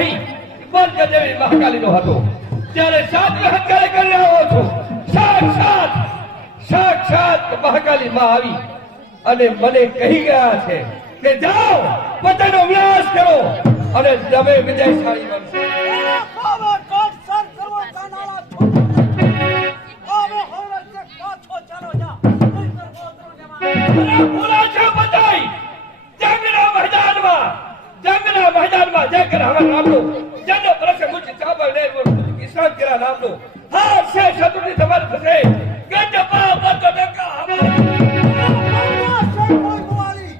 કહી બંધ દેવી મહાકાલીનો હતો ત્યારે સાત હત્યા કરી રહ્યો છું સાક્ષાત મહાકાલી માં આવી અને મને કહી ગયા છે કે જાઓ પોતાનો વિનાશ કરો અને તમે વિજયશાળી બનશો જંગના મેદાનમાં જયકર હવા નામનો જન્મ પ્રસે મુજ ચાવલ ને કિસાન કેરા નામનો હા છે શત્રુની તમાર ફસે ગંજપા બત ડકા હવા કોઈ મુવાલી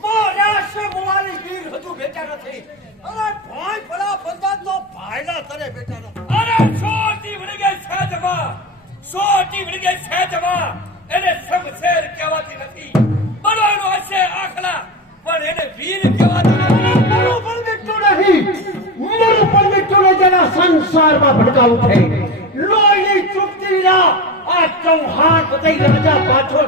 મોરા સે મુવાલી વીર હજુ બેઠા નથી અરે ભાઈ ભલા બંદાનો ભાઈલા તરે બેઠા નથી અરે સોટી વળી ગઈ સેજમાં એને સમશેર કહેવાતી નથી બળવાનો હશે આખલા પણ એને વીર કહેવાતો નથી મારું પણ મિટ્ટુને જેના સંસારમાં ભડકાવું થઈ લોહી ચૂકતી ના આ ચૌહાણ પતઈ રાજા પાછો